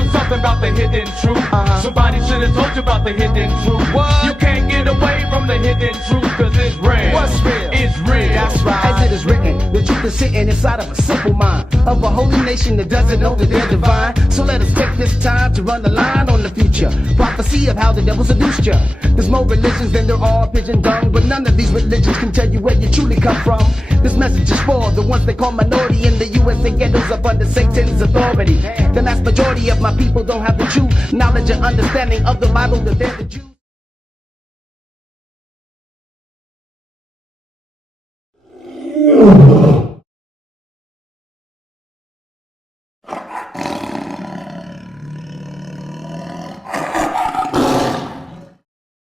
know something about the hidden truth. Somebody should have told you about the hidden truth. What? You can't get away from the hidden truth, cause it's real. What's real? It's real. That's right. As it is written, the truth is sitting inside of a simple mind of a holy nation that doesn't know that they're divine. So let us take this time to run the line on the future. Prophecy of how the devil seduced you. There's more religions than there are pigeon dung, but none of these religions can tell you where you truly come from. This message is for the ones they call minority in the USA ghettos up under Satan's authority. The vast majority of my people don't have the true knowledge and understanding of the Bible, that they're the Jews.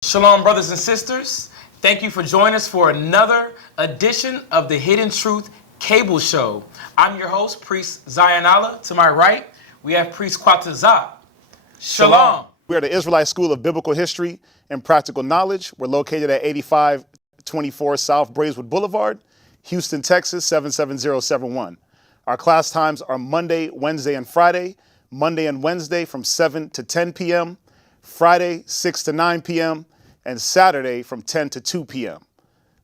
Shalom, brothers and sisters. Thank you for joining us for another edition of the Hidden Truth Cable Show. I'm your host, Priest Zion Allah. To my right, we have Priest Kwatazah. Shalom. We are the Israelite School of Biblical History and Practical Knowledge. We're located at 8524 South Braeswood Boulevard, Houston, Texas, 77071. Our class times are Monday, Wednesday, and Friday. Monday and Wednesday from 7 to 10 p.m., Friday 6 to 9 p.m., and Saturday from 10 to 2 p.m.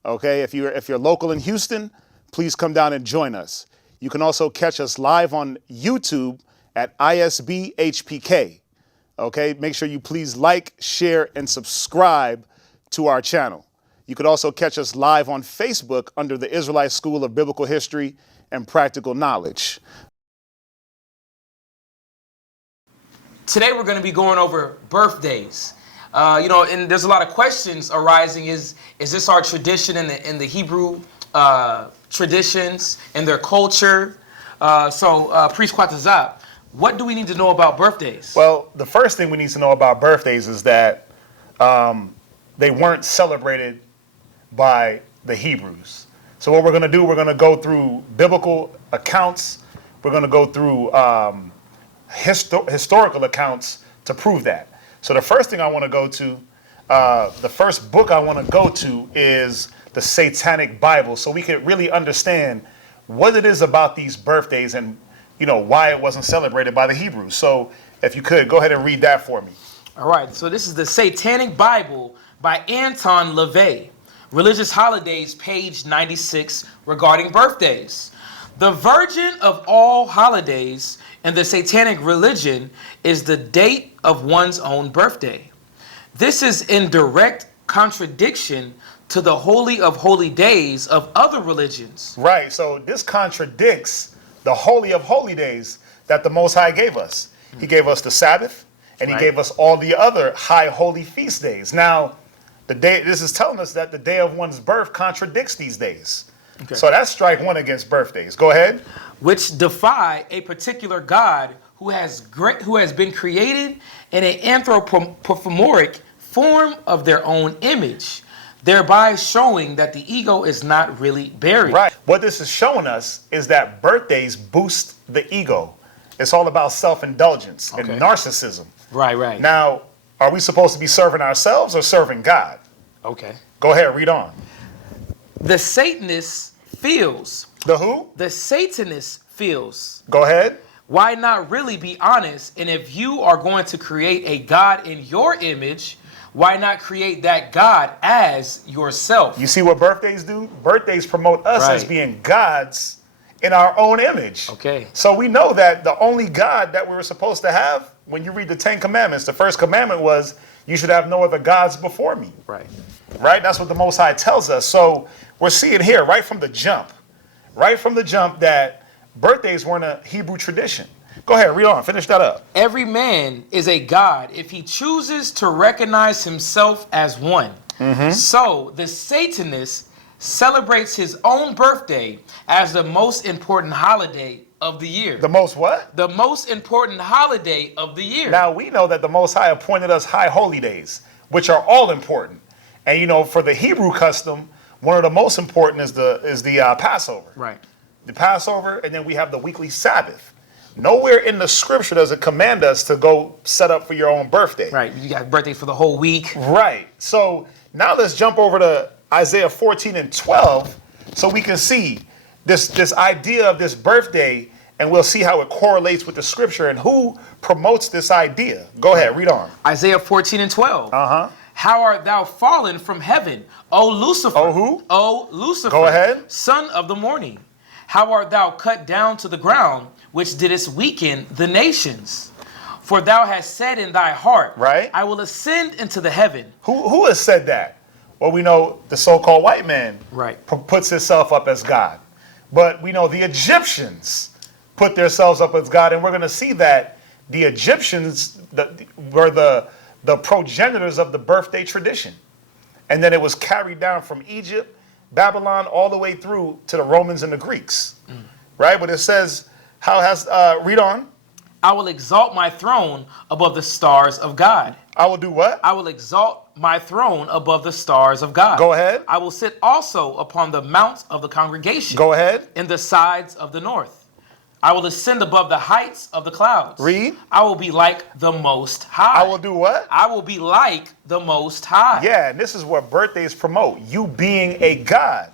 Okay, if you're local in Houston, please come down and join us. You can also catch us live on YouTube at ISBHPK. Okay, make sure you please like, share, and subscribe to our channel. You could also catch us live on Facebook under the Israelite School of Biblical History and Practical Knowledge. Today we're going to be going over birthdays. And there's a lot of questions arising. Is this our tradition in the Hebrew traditions and their culture? Priest Kwatazah, what do we need to know about birthdays? Well, the first thing we need to know about birthdays is that they weren't celebrated by the Hebrews. So what we're going to do, we're going to go through biblical accounts. We're going to go through historical accounts to prove that. So the first thing I want to go to, the first book I want to go to is the Satanic Bible, so we can really understand what it is about these birthdays and, why it wasn't celebrated by the Hebrews. So if you could, go ahead and read that for me. All right, so this is the Satanic Bible by Anton LaVey. Religious Holidays, page 96, regarding birthdays. The virgin of all holidays in the Satanic religion is the date of one's own birthday. This is in direct contradiction to the Holy of Holy Days of other religions. Right, so this contradicts the Holy of Holy Days that the Most High gave us. He gave us the Sabbath, and he gave us all the other high holy feast days. Now, this is telling us that the day of one's birth contradicts these days. Okay. So that's strike one against birthdays. Go ahead. Which defy a particular God who has been created in an anthropomorphic form of their own image, thereby showing that the ego is not really buried. Right. What this is showing us is that birthdays boost the ego. It's all about self-indulgence and narcissism. Right. Now, are we supposed to be serving ourselves or serving God? Okay. Go ahead, read on. The Satanist feels. The who? The Satanist feels. Go ahead. Why not really be honest? And if you are going to create a God in your image, why not create that God as yourself? You see what birthdays do? Birthdays promote us as being gods in our own image. Okay. So we know that the only God that we were supposed to have, when you read the 10 Commandments, the first commandment was, you should have no other gods before me. Right. That's what the Most High tells us. So we're seeing here right from the jump that birthdays weren't a Hebrew tradition. Go ahead, read on, finish that up. Every man is a god if he chooses to recognize himself as one. So the Satanist celebrates his own birthday as the most important holiday of the year. The most what? The most important holiday of the year. Now we know that the Most High appointed us high holy days, which are all important. And for the Hebrew custom, one of the most important is the Passover. Right. The Passover, and then we have the weekly Sabbath. Nowhere in the scripture does it command us to go set up for your own birthday. Right. You got birthdays for the whole week. Right. So now let's jump over to Isaiah 14 and 12 so we can see this idea of this birthday and we'll see how it correlates with the scripture and who promotes this idea. Go ahead, read on. Isaiah 14 and 12. Uh-huh. How art thou fallen from heaven, O Lucifer? Oh, who? O Lucifer. Go ahead. Son of the morning. How art thou cut down to the ground, which didst weaken the nations? For thou hast said in thy heart, Right. I will ascend into the heaven. Who has said that? Well, we know the so-called white man Right. puts himself up as God. But we know the Egyptians put themselves up as God, and we're going to see that the Egyptians were the progenitors of the birthday tradition. And then it was carried down from Egypt, Babylon, all the way through to the Romans and the Greeks. Right? But it says, read on. I will exalt my throne above the stars of God. I will do what? I will exalt my throne above the stars of God. Go ahead. I will sit also upon the mount of the congregation. Go ahead. In the sides of the north. I will ascend above the heights of the clouds. Read. I will be like the Most High. I will do what? I will be like the Most High. Yeah, and this is what birthdays promote, you being a God.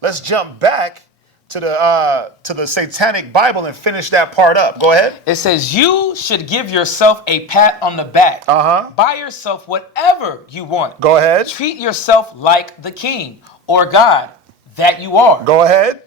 Let's jump back to the Satanic Bible and finish that part up. Go ahead. It says, you should give yourself a pat on the back. Uh-huh. Buy yourself whatever you want. Go ahead. Treat yourself like the king or God that you are. Go ahead.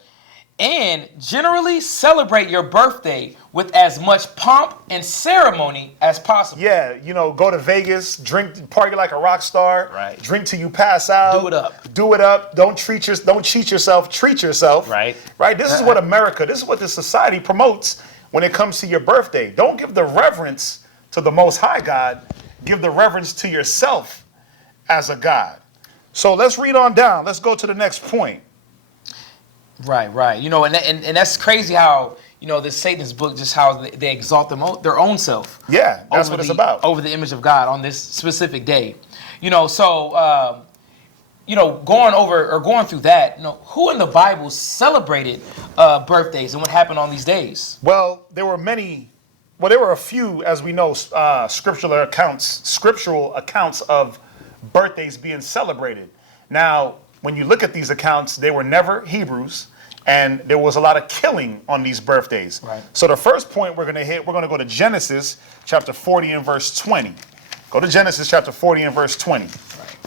And generally celebrate your birthday with as much pomp and ceremony as possible. Yeah, go to Vegas, drink, party like a rock star. Right. Drink till you pass out. Do it up. Do it up. Don't cheat yourself. Treat yourself. Right. Right. This is what America. This is what the society promotes when it comes to your birthday. Don't give the reverence to the Most High God. Give the reverence to yourself as a God. So let's read on down. Let's go to the next point. Right. And that's crazy how, this Satanist book, just how they exalt their own self. Yeah, that's what it's about. Over the image of God on this specific day. So, going through that, who in the Bible celebrated birthdays and what happened on these days? Well, there were a few, as we know, scriptural accounts of birthdays being celebrated. Now, when you look at these accounts, they were never Hebrews, and there was a lot of killing on these birthdays. Right. So the first point we're going to go to Genesis chapter 40 and verse 20. Go to Genesis chapter 40 and verse 20. Right.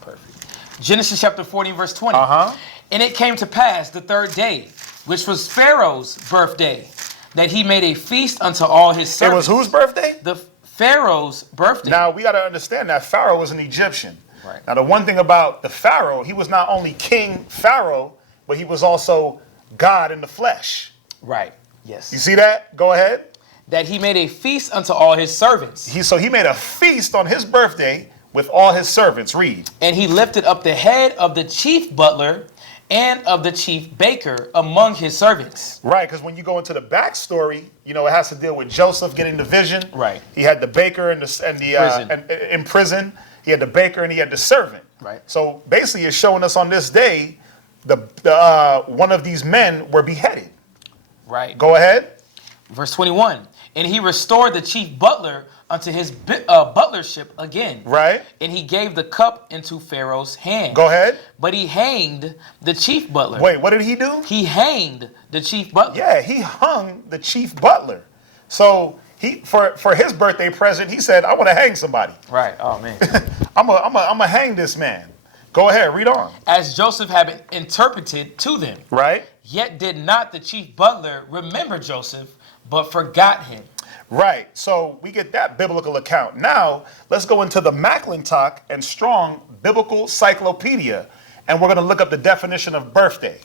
Perfect. Genesis chapter 40 and verse 20. Uh-huh. And it came to pass the third day, which was Pharaoh's birthday, that he made a feast unto all his servants. It was whose birthday? The Pharaoh's birthday. Now, we got to understand that Pharaoh was an Egyptian. Right. Now, the one thing about the Pharaoh, he was not only King Pharaoh, but he was also God in the flesh. Right. Yes. You see that? Go ahead. That he made a feast unto all his servants. So he made a feast on his birthday with all his servants. Read. And he lifted up the head of the chief butler and of the chief baker among his servants. Right, because when you go into the backstory, it has to deal with Joseph getting the vision. Right. He had the baker and in prison. He had the baker and he had the servant. Right. So basically, it's showing us on this day, the one of these men were beheaded. Right. Go ahead. Verse 21. And he restored the chief butler unto his butlership again. Right. And he gave the cup into Pharaoh's hand. Go ahead. But he hanged the chief butler. Wait, what did he do? He hanged the chief butler. Yeah, he hung the chief butler. So he for his birthday present, he said, I want to hang somebody. Right. Oh, man. I'm gonna hang this man. Go ahead, read on. As Joseph had interpreted to them. Right. Yet did not the chief butler remember Joseph, but forgot him. Right. So we get that biblical account. Now, let's go into the McClintock and Strong Biblical Cyclopedia, and we're going to look up the definition of birthday.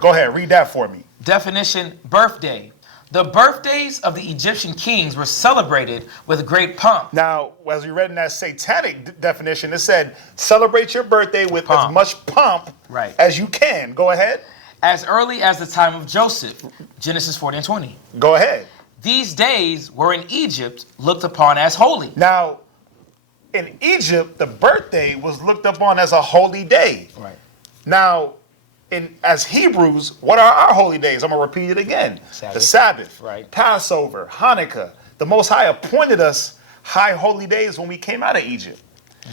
Go ahead, read that for me. Definition, birthday. The birthdays of the Egyptian kings were celebrated with great pomp. Now, as we read in that satanic definition, it said, celebrate your birthday with as much pomp as you can. Go ahead. As early as the time of Joseph, Genesis 40 and 20. Go ahead. These days were in Egypt looked upon as holy. Now, in Egypt, the birthday was looked upon as a holy day. Right. Now, as Hebrews, what are our holy days? I'm going to repeat it again. Sabbath. The Sabbath, Right. Passover, Hanukkah. The Most High appointed us high holy days when we came out of Egypt.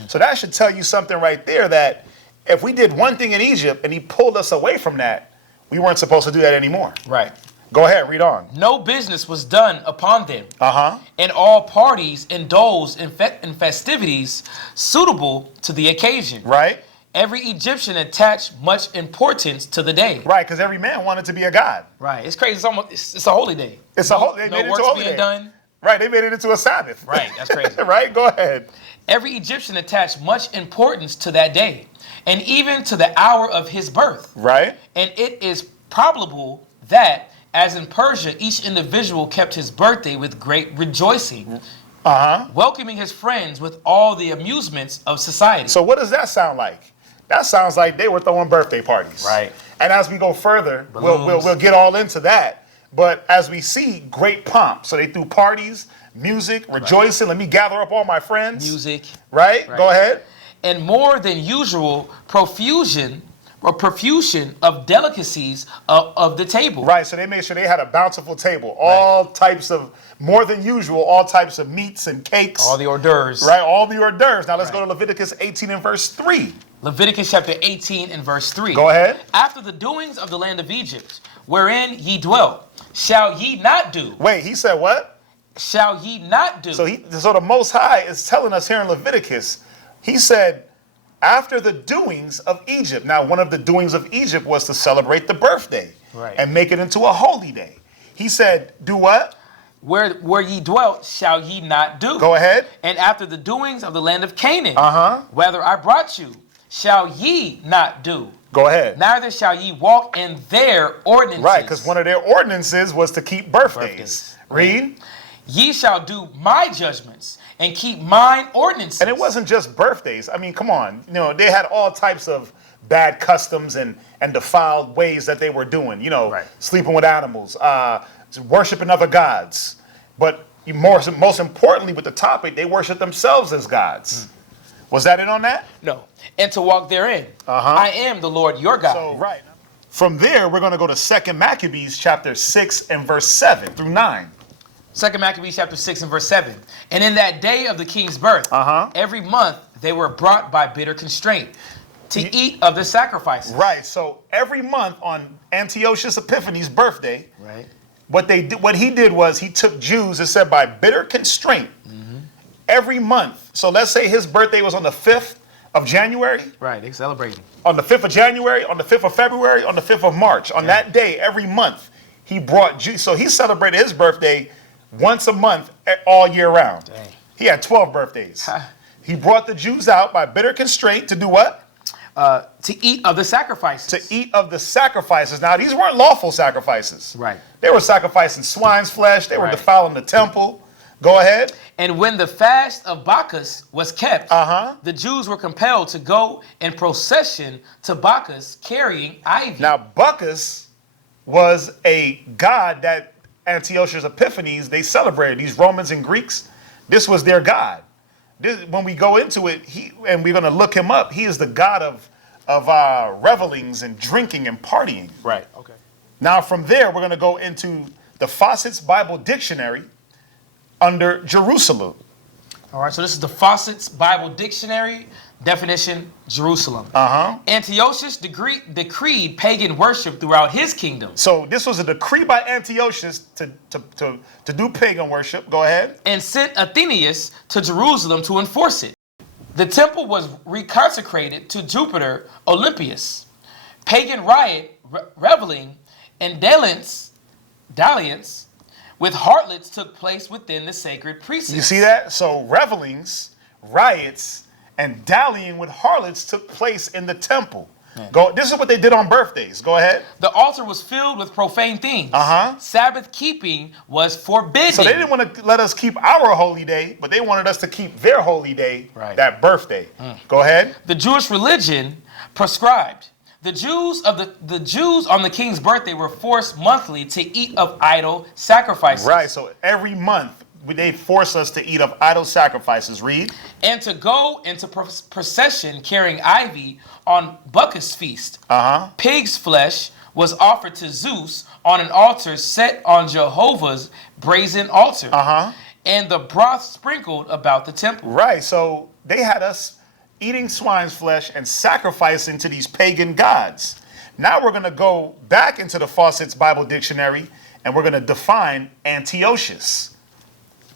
So that should tell you something right there, that if we did one thing in Egypt and he pulled us away from that, we weren't supposed to do that anymore. Right. Go ahead, read on. No business was done upon them. Uh-huh. And all parties indulged in festivities suitable to the occasion. Right. Every Egyptian attached much importance to the day. Right, because every man wanted to be a god. Right. It's crazy. It's a holy day. It's a holy. They No made it work's into a holy being day. done. Right, they made it into a Sabbath. Right. That's crazy. Right, go ahead. Every Egyptian attached much importance to that day, and even to the hour of his birth. Right. And it is probable that, as in Persia, each individual kept his birthday with great rejoicing, welcoming his friends with all the amusements of society. So what does that sound like? That sounds like they were throwing birthday parties. Right. And as we go further, we'll get all into that. But as we see, great pomp. So they threw parties, music, rejoicing. Let me gather up all my friends. Music. Right? Go ahead. And more than usual profusion of delicacies of the table. Right, so they made sure they had a bountiful table. All types of, more than usual, all types of meats and cakes. All the hors d'oeuvres. Right, all the hors d'oeuvres. Now let's go to Leviticus 18 and verse 3. Leviticus chapter 18 and verse 3. Go ahead. After the doings of the land of Egypt, wherein ye dwell, shall ye not do. Wait, he said what? Shall ye not do. So the Most High is telling us here in Leviticus, he said, after the doings of Egypt. Now, one of the doings of Egypt was to celebrate the birthday and make it into a holy day. He said, do what? Where ye dwelt, shall ye not do. Go ahead. And after the doings of the land of Canaan, whether I brought you, shall ye not do. Go ahead. Neither shall ye walk in their ordinances. Right, because one of their ordinances was to keep birthdays. Read. Ye shall do my judgments and keep mine ordinances. And it wasn't just birthdays. I mean, come on. You know, they had all types of bad customs and defiled ways that they were doing. You know, sleeping with animals, worshiping other gods. But most importantly with the topic, they worship themselves as gods. Was that it on that? No. And to walk therein. I am the Lord your God. So, from there, we're going to go to 2 Maccabees chapter 6 and verse 7 through 9. 2 Maccabees chapter 6 and verse 7. And in that day of the king's birth, every month they were brought by bitter constraint to eat of the sacrifices. Right. So every month on Antiochus Epiphanes' birthday, what he did was he took Jews, it said, by bitter constraint every month. So let's say his birthday was on the 5th of January. Right. They celebrating. On the 5th of January, on the 5th of February, on the 5th of March. On that day, every month, he brought Jews. So he celebrated his birthday once a month all year round. Dang. He had 12 birthdays. He brought the Jews out by bitter constraint to do what? To eat of the sacrifices. To eat of the sacrifices. Now, these weren't lawful sacrifices. Right. They were sacrificing swine's flesh. They were defiling the temple. Go ahead. And when the fast of Bacchus was kept, the Jews were compelled to go in procession to Bacchus carrying ivy. Now, Bacchus was a god that Antiochus Epiphanes, they celebrated. These Romans and Greeks, this was their god. When we go into it, and we're going to look him up, he is the god of revelings and drinking and partying. Right. Okay. Now, from there, we're going to go into the Fawcett's Bible Dictionary under Jerusalem. All right, so this is the Fawcett's Bible Dictionary, definition, Jerusalem. Antiochus decreed pagan worship throughout his kingdom. So this was a decree by Antiochus to do pagan worship. Go ahead. And sent Athenius to Jerusalem to enforce it. The temple was reconsecrated to Jupiter Olympius. Pagan reveling and dalliance with harlots took place within the sacred precincts. You see that? So revelings, riots, and dallying with harlots took place in the temple. This is what they did on birthdays. Go ahead. The altar was filled with profane things. Sabbath keeping was forbidden. So they didn't want to let us keep our holy day, but they wanted us to keep their holy day, that birthday. Go ahead. The Jewish religion prescribed. The Jews on the king's birthday were forced monthly to eat of idol sacrifices. Right, so every month they force us to eat of idol sacrifices. Read. And to go into procession carrying ivy on Bacchus' feast. Pig's flesh was offered to Zeus on an altar set on Jehovah's brazen altar. And the broth sprinkled about the temple. Right, so they had us eating swine's flesh and sacrificing to these pagan gods. Now we're going to go back into the Fawcett's Bible Dictionary and we're going to define Antiochus.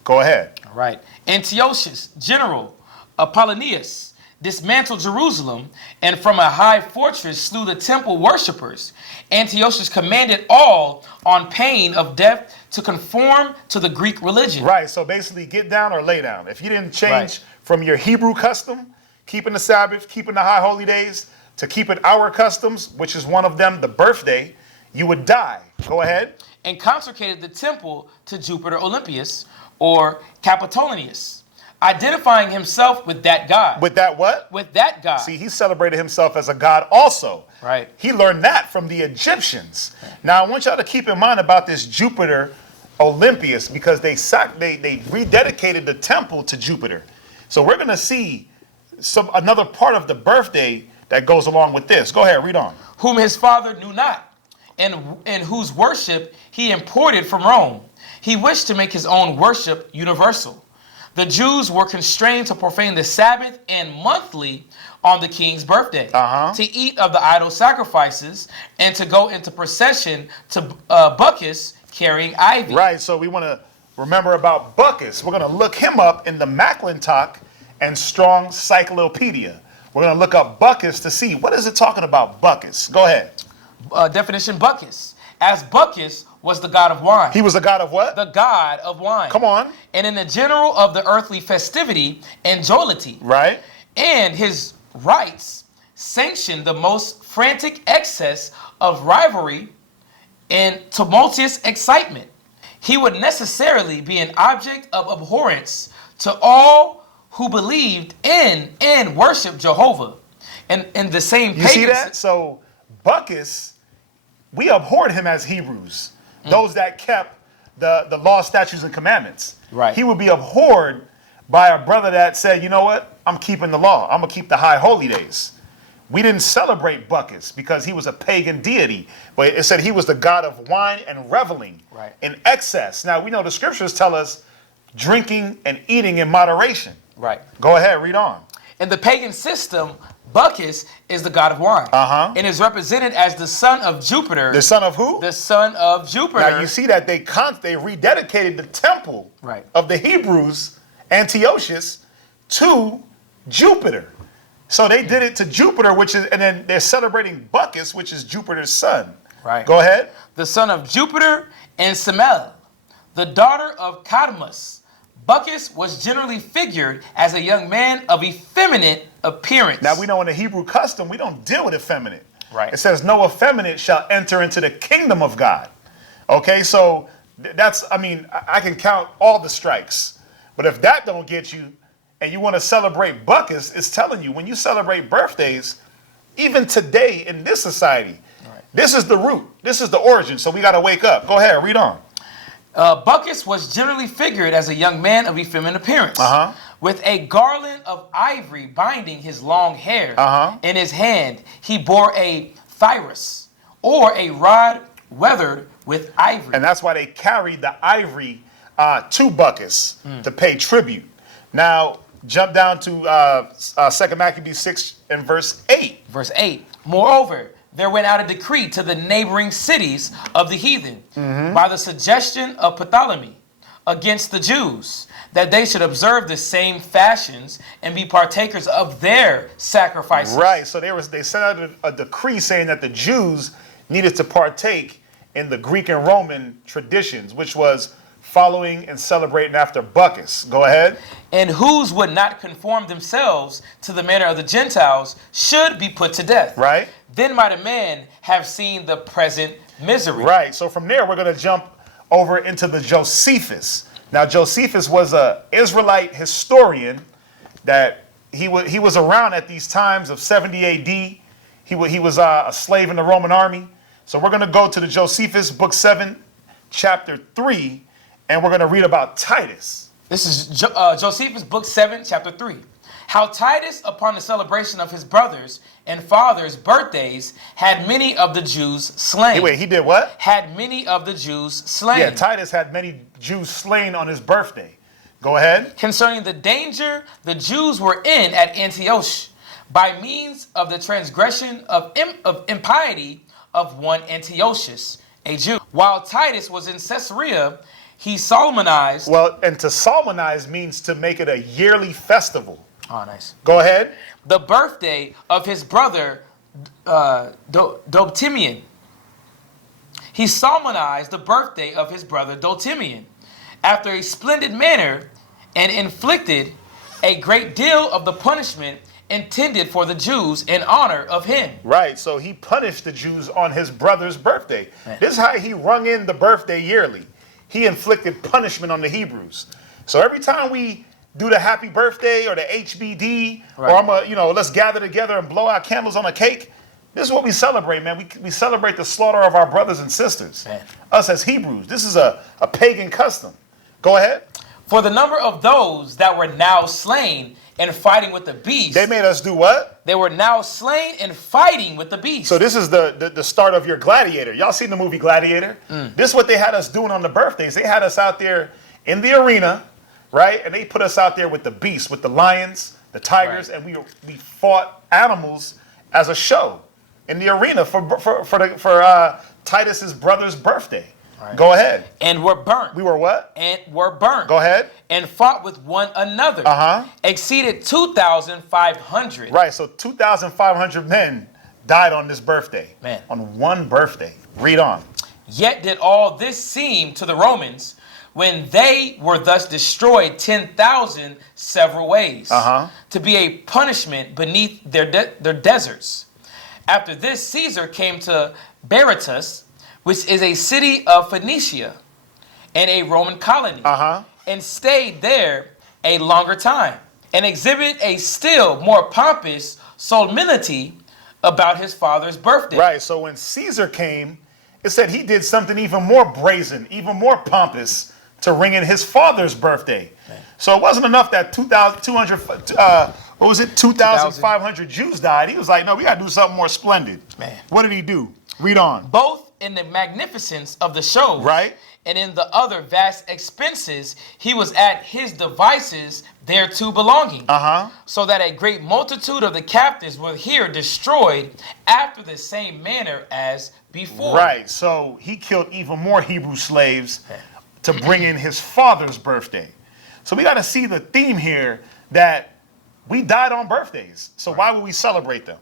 Go ahead. All right. Antiochus, general, Apollonius, dismantled Jerusalem, and from a high fortress slew the temple worshippers. Antiochus commanded all on pain of death to conform to the Greek religion. Right, so basically get down or lay down. If you didn't change Right. from your Hebrew custom, keeping the Sabbath, keeping the high holy days, to keeping our customs, which is one of them, the birthday, you would die. Go ahead. And consecrated the temple to Jupiter Olympius, or Capitolinius, identifying himself with that god. With that what? With that god. See, he celebrated himself as a god also. Right. He learned that from the Egyptians. Now, I want y'all to keep in mind about this Jupiter Olympius, because they rededicated the temple to Jupiter. So we're going to see another part of the birthday that goes along with this. Go ahead, read on. Whom his father knew not, and whose worship he imported from Rome. He wished to make his own worship universal. The Jews were constrained to profane the Sabbath and monthly on the king's birthday, to eat of the idol sacrifices, and to go into procession to Bacchus carrying ivy. Right, so we want to remember about Bacchus. We're going to look him up in the McClintock and Strong Cyclopedia. We're going to look up Bacchus to see what is it talking about Bacchus. Go ahead. Definition: Bacchus, as Bacchus was the god of wine. He was the god of what? The god of wine. Come on. And in the general of the earthly festivity and jollity. Right. And his rites sanctioned the most frantic excess of rivalry and tumultuous excitement. He would necessarily be an object of abhorrence to all who believed in and worshiped Jehovah. And in the same You see that? So Bacchus, we abhorred him as Hebrews, those that kept the law, statutes, and commandments. Right. He would be abhorred by a brother that said, you know what? I'm keeping the law. I'm going to keep the high holy days. We didn't celebrate Bacchus because he was a pagan deity, but it said he was the god of wine and reveling in excess. Now, we know the scriptures tell us drinking and eating in moderation. Right. Go ahead, read on. In the pagan system, Bacchus is the god of wine, and is represented as the son of Jupiter. The son of who? The son of Jupiter. Now you see that they rededicated the temple of the Hebrews, Antiochus, to Jupiter. So they did it to Jupiter, and then they're celebrating Bacchus, which is Jupiter's son. Right. Go ahead. The son of Jupiter and Semele, the daughter of Cadmus. Bacchus was generally figured as a young man of effeminate appearance. Now we know in the Hebrew custom, we don't deal with effeminate. Right. It says no effeminate shall enter into the kingdom of God. Okay, so I can count all the strikes. But if that don't get you, and you want to celebrate Bacchus, it's telling you, when you celebrate birthdays, even today in this society, this is the root. This is the origin. So we got to wake up. Go ahead, read on. Bacchus was generally figured as a young man of effeminate appearance, with a garland of ivory binding his long hair. In his hand, he bore a thyrus, or a rod weathered with ivory. And that's why they carried the ivory to Bacchus to pay tribute. Now, jump down to 2 Maccabees 6 and verse 8. Verse 8. Moreover, there went out a decree to the neighboring cities of the heathen by the suggestion of Ptolemy against the Jews, that they should observe the same fashions and be partakers of their sacrifices. Right. So they sent out a decree saying that the Jews needed to partake in the Greek and Roman traditions, which was following and celebrating after Bacchus. Go ahead. And whose would not conform themselves to the manner of the Gentiles should be put to death. Right. Then might a man have seen the present misery. Right. So from there, we're going to jump over into the Josephus. Now, Josephus was an Israelite historian that he was around at these times of 70 A.D. He was a slave in the Roman army. So we're going to go to the Josephus, book 7, chapter 3, and we're going to read about Titus. This is Josephus, book 7, chapter 3. How Titus, upon the celebration of his brothers and fathers' birthdays, had many of the Jews slain. Wait, he did what? Had many of the Jews slain. Yeah, Titus had many Jews slain on his birthday. Go ahead. Concerning the danger the Jews were in at Antioch, by means of the transgression of impiety of one Antiochus, a Jew. While Titus was in Caesarea, he solemnized. Well, and to solemnize means to make it a yearly festival. Oh, nice. Go ahead. The birthday of his brother Dotimian. He solemnized the birthday of his brother Dotimian after a splendid manner, and inflicted a great deal of the punishment intended for the Jews in honor of him. Right, so he punished the Jews on his brother's birthday. Man. This is how he rung in the birthday yearly. He inflicted punishment on the Hebrews. So every time we do the happy birthday or the HBD, Right. or let's gather together and blow out candles on a cake, this is what we celebrate, man. We celebrate the slaughter of our brothers and sisters. Man. Us as Hebrews. This is a pagan custom. Go ahead. For the number of those that were now slain and fighting with the beast. They made us do what? They were now slain and fighting with the beast. So this is the start of your Gladiator. Y'all seen the movie Gladiator? This is what they had us doing on the birthdays. They had us out there in the arena, right? And they put us out there with the beasts, with the lions, the tigers, Right. and we fought animals as a show in the arena for Titus's brother's birthday. Right. Go ahead. And were burnt. We were what? And were burnt. Go ahead. And fought with one another. Exceeded 2,500. Right, so 2,500 men died on this birthday. Man. On one birthday. Read on. Yet did all this seem to the Romans, when they were thus destroyed 10,000 several ways, to be a punishment beneath their deserts. After this, Caesar came to Berytus, which is a city of Phoenicia and a Roman colony, and stayed there a longer time, and exhibited a still more pompous solemnity about his father's birthday. Right, so when Caesar came, it said he did something even more brazen, even more pompous to ring in his father's birthday. Man. So it wasn't enough that 2,500 Jews died. He was like, no, we got to do something more splendid. Man. What did he do? Read on. Both in the magnificence of the show, Right. and in the other vast expenses, he was at his devices thereto belonging. So that a great multitude of the captives were here destroyed after the same manner as before. Right, so he killed even more Hebrew slaves to bring in his father's birthday. So we got to see the theme here that we died on birthdays. So why would we celebrate them?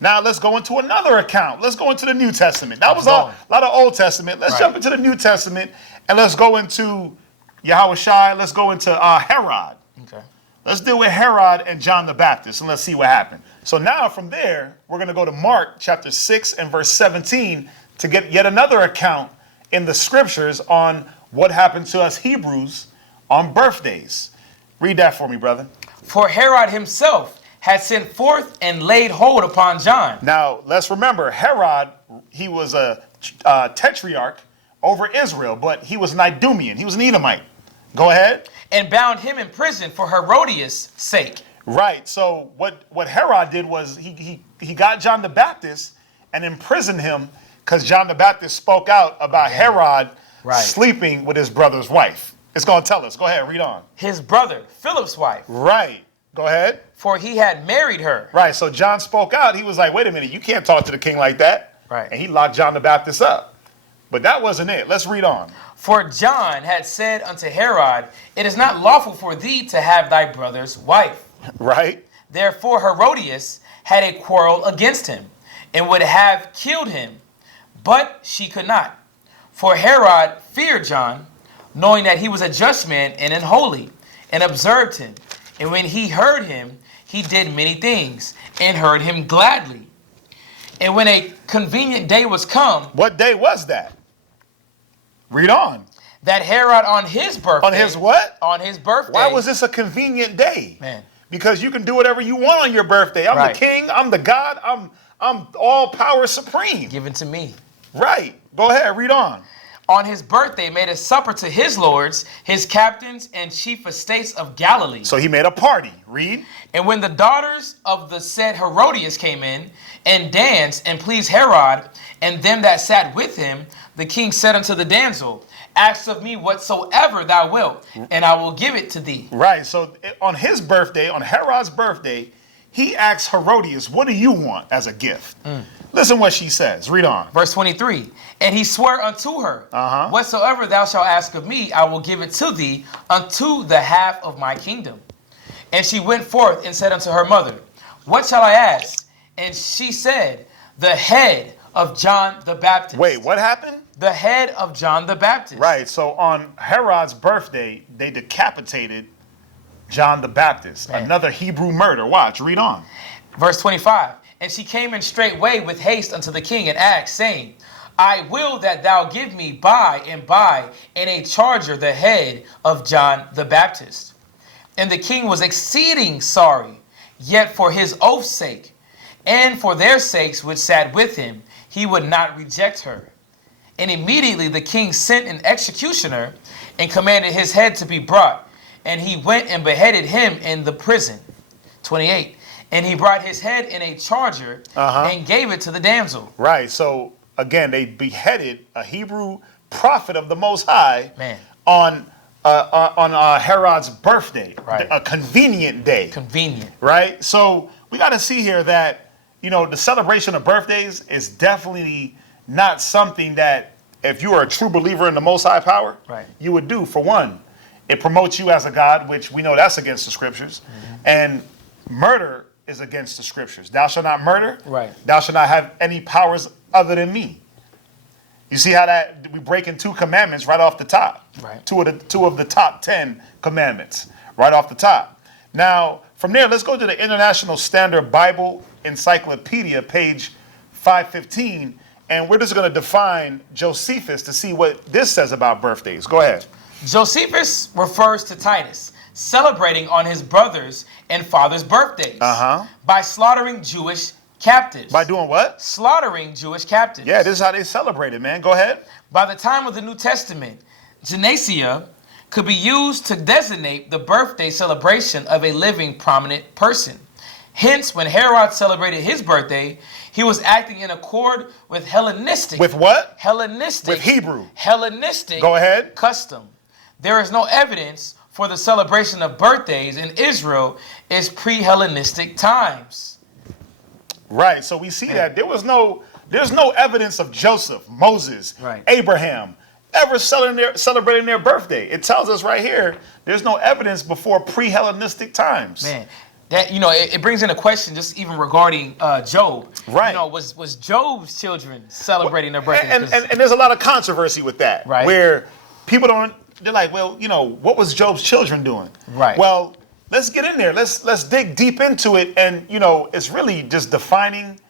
Now let's go into another account. Let's go into the New Testament. That was a lot of Old Testament. Let's jump into the New Testament and let's go into Yahushua. Let's go into Herod. Okay. Let's deal with Herod and John the Baptist and let's see what happened. So now from there, we're going to go to Mark chapter 6 and verse 17 to get yet another account in the scriptures on what happened to us Hebrews on birthdays. Read that for me, brother. For Herod himself had sent forth and laid hold upon John. Now, let's remember, Herod, he was a tetrarch over Israel, but he was an Idumean. He was an Edomite. Go ahead. And bound him in prison for Herodias' sake. Right. So what Herod did was he got John the Baptist and imprisoned him because John the Baptist spoke out about Herod sleeping with his brother's wife. It's going to tell us. Go ahead, read on. His brother, Philip's wife. Right. Go ahead. For he had married her. Right. So John spoke out. He was like, wait a minute, you can't talk to the king like that. Right. And he locked John the Baptist up. But that wasn't it. Let's read on. For John had said unto Herod, it is not lawful for thee to have thy brother's wife. Right. Therefore Herodias had a quarrel against him, and would have killed him, but she could not. For Herod feared John, knowing that he was a just man and an holy, and observed him. And when he heard him, he did many things, and heard him gladly. And when a convenient day was come. What day was that? Read on. That Herod on his birthday. On his what? On his birthday. Why was this a convenient day? Man. Because you can do whatever you want on your birthday. I'm the king. I'm the God. I'm all power supreme. Given to me. Right. Go ahead. Read on. On his birthday made a supper to his lords, his captains, and chief estates of Galilee. So he made a party. Read. And when the daughters of the said Herodias came in, and danced, and pleased Herod, and them that sat with him, the king said unto the damsel, ask of me whatsoever thou wilt, and I will give it to thee. Right. So on his birthday, on Herod's birthday, he asked Herodias, what do you want as a gift? Listen what she says. Read on. Verse 23. And he swore unto her, whatsoever thou shalt ask of me, I will give it to thee unto the half of my kingdom. And she went forth and said unto her mother, what shall I ask? And she said, the head of John the Baptist. Wait, what happened? The head of John the Baptist. Right, so on Herod's birthday, they decapitated John the Baptist. Man. Another Hebrew murder. Watch, read on. Verse 25. And she came in straightway with haste unto the king and asked, saying, I will that thou give me by and by in a charger the head of John the Baptist. And the king was exceeding sorry, yet for his oath's sake, and for their sakes which sat with him, he would not reject her. And immediately the king sent an executioner and commanded his head to be brought. And he went and beheaded him in the prison. 28. And he brought his head in a charger and gave it to the damsel. Right, so again, they beheaded a Hebrew prophet of the Most High on Herod's birthday, a convenient day. Convenient. Right? So we got to see here that, you know, the celebration of birthdays is definitely not something that, if you are a true believer in the Most High power, you would do. For one, it promotes you as a God, which we know that's against the scriptures. And murder is against the scriptures. Thou shalt not murder. Thou shalt not have any powers other than me. You see how that we breaking 2 commandments right off the top. Two of the top 10 commandments right off the top. Now, from there, let's go to the International Standard Bible Encyclopedia, page 515, and we're just going to define Josephus to see what this says about birthdays. Go ahead. Josephus refers to Titus celebrating on his brother's and father's birthdays by slaughtering Jewish captives. By doing what? Slaughtering Jewish captives. Yeah, this is how they celebrated, man. Go ahead. By the time of the New Testament, Genesia could be used to designate the birthday celebration of a living prominent person. Hence, when Herod celebrated his birthday, he was acting in accord with Hellenistic. With what? Hellenistic. With Hebrew. Hellenistic. Go ahead. Custom. There is no evidence for the celebration of birthdays in Israel is pre-Hellenistic times. Right. So we see that there's no evidence of Joseph, Moses, Abraham ever celebrating their birthday. It tells us right here there's no evidence before pre-Hellenistic times. Man, that, you know, it brings in a question just even regarding Job. Right. You know, was Job's children celebrating their birthday? And there's a lot of controversy with that. Right. Where people they're like, well, you know, what was Job's children doing? Right. Well, let's get in there. Let's dig deep into it. And, you know, it's really just defining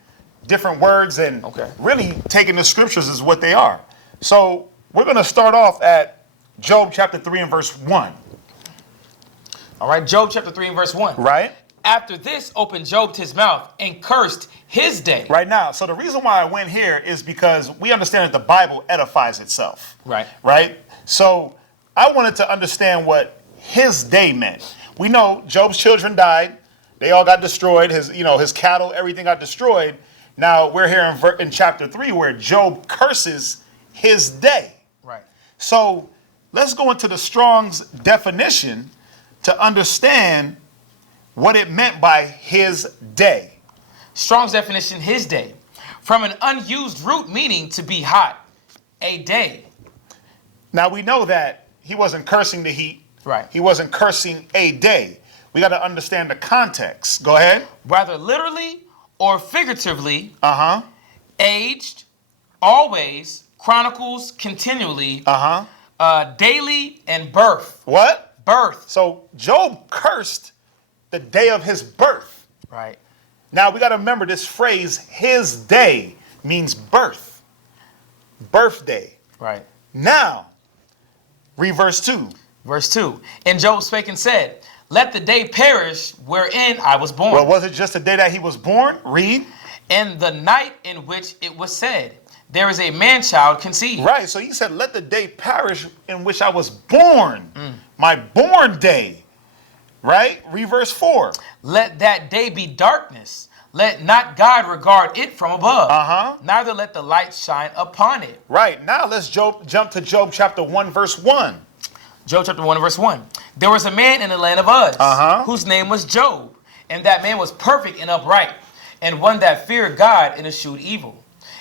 different words and really taking the scriptures as what they are. So we're going to start off at Job chapter 3 and verse 1. All right, Job chapter 3 and verse 1. Right. After this opened Job his mouth and cursed his day. Right now. So the reason why I went here is because we understand that the Bible edifies itself. Right. Right. So I wanted to understand what his day meant. We know Job's children died. They all got destroyed. His cattle, everything got destroyed. Now we're here in chapter 3 where Job curses his day. Right. So let's go into the Strong's definition to understand what it meant by his day. Strong's definition, his day. From an unused root meaning to be hot, a day. Now we know that he wasn't cursing the heat. Right. He wasn't cursing a day. We got to understand the context. Go ahead. Whether literally or figuratively, aged, always, chronicles, continually, daily, and birth. What? Birth. So Job cursed the day of his birth. Right. Now we got to remember this phrase, his day, means birth. Birthday. Right. Now, read verse 2. Verse 2. And Job spake and said, let the day perish wherein I was born. Well, was it just the day that he was born? Read. And the night in which it was said, there is a man-child conceived. Right, so he said, let the day perish in which I was born. My born day. Right? Read verse 4. Let that day be darkness. Let not God regard it from above. Neither let the light shine upon it. Right, now let's jump to Job chapter 1, verse 1. Job chapter 1 verse 1. There was a man in the land of Uz, whose name was Job, and that man was perfect and upright, and one that feared God and eschewed evil.